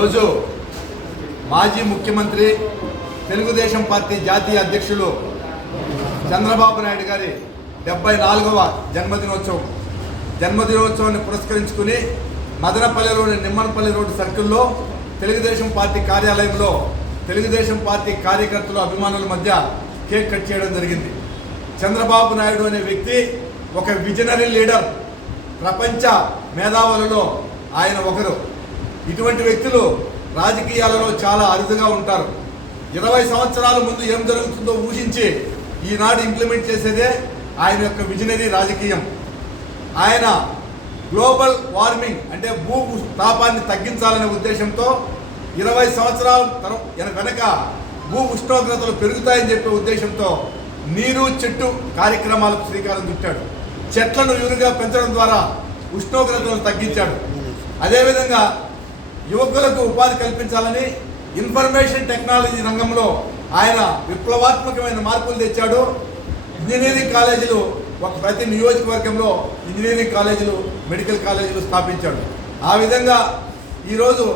రోజు మాజీ ముఖ్యమంత్రి తెలుగుదేశం పార్టీ జాతీయ అధ్యక్షులు చంద్రబాబు నాయుడు గారి 74వ జన్మదినోత్సవాన్ని పురస్కరించుకుని మదనపల్లిలోని నిమ్మనపల్లి రోడ్డు సర్కిల్లో తెలుగుదేశం పార్టీ కార్యాలయంలో తెలుగుదేశం పార్టీ కార్యకర్తలు అభిమానుల మధ్య కేక్ కట్ చేయడం జరిగింది. చంద్రబాబు నాయుడు అనే వ్యక్తి ఒక విజనరీ లీడర్, ప్రపంచ మేధావులలో ఆయన ఒకరు. ఇటువంటి వ్యక్తులు రాజకీయాలలో చాలా అరుదుగా ఉంటారు. 20 సంవత్సరాల ముందు ఏం జరుగుతుందో ఊహించి ఈనాడు ఇంప్లిమెంట్ చేసేదే ఆయన యొక్క విజనరీ రాజకీయం. ఆయన గ్లోబల్ వార్మింగ్ అంటే భూ తాపాన్ని తగ్గించాలనే ఉద్దేశంతో 20 సంవత్సరాల వెనక భూ ఉష్ణోగ్రతలు పెరుగుతాయని చెప్పే ఉద్దేశంతో నీరు చెట్టు కార్యక్రమాలకు శ్రీకారం చుట్టాడు. చెట్లను యూరుగా పెంచడం ద్వారా ఉష్ణోగ్రతలను తగ్గించాడు. అదేవిధంగా యువకులకు ఉపాధి కల్పించాలని ఇన్ఫర్మేషన్ టెక్నాలజీ రంగంలో ఆయన విప్లవాత్మకమైన మార్పులు తెచ్చాడు. ఇంజనీరింగ్ కాలేజీలు ప్రతి నియోజకవర్గంలో ఇంజనీరింగ్ కాలేజీలు, మెడికల్ కాలేజీలు స్థాపించాడు. ఆ విధంగా ఈరోజు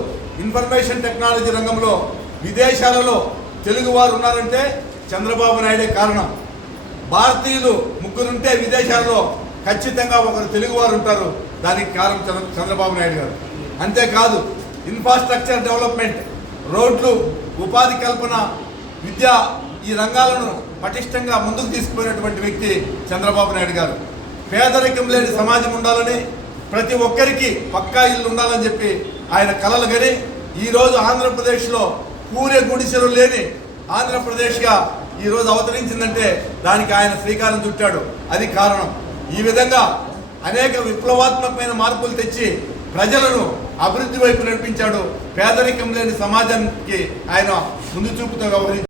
ఇన్ఫర్మేషన్ టెక్నాలజీ రంగంలో విదేశాలలో తెలుగువారు ఉన్నారంటే చంద్రబాబు నాయుడే కారణం. భారతీయులు 3 ఉంటే విదేశాలలో ఖచ్చితంగా ఒకరు తెలుగువారు ఉంటారు. దానికి కారణం చంద్రబాబు నాయుడు గారు. అంతేకాదు ఇన్ఫ్రాస్ట్రక్చర్ డెవలప్మెంట్, రోడ్లు, ఉపాధి కల్పన, విద్య, ఈ రంగాలను పటిష్టంగా ముందుకు తీసుకుపోయినటువంటి వ్యక్తి చంద్రబాబు నాయుడు గారు. పేదరికం లేని సమాజం ఉండాలని, ప్రతి ఒక్కరికి పక్కా ఇల్లు ఉండాలని చెప్పి ఆయన కలలు గని ఈరోజు ఆంధ్రప్రదేశ్లో పూరే గుడిసెలు లేని ఆంధ్రప్రదేశ్గా ఈరోజు అవతరించిందంటే దానికి ఆయన శ్రీకారం చుట్టాడు. అది కారణం. ఈ విధంగా అనేక విప్లవాత్మకమైన మార్పులు తెచ్చి ప్రజలను అభివృద్ధి వైపు నడిపించాడు. పేదరికం లేని సమాజానికి ఆయన ముందు చూపుతో వ్యవహరించాడు.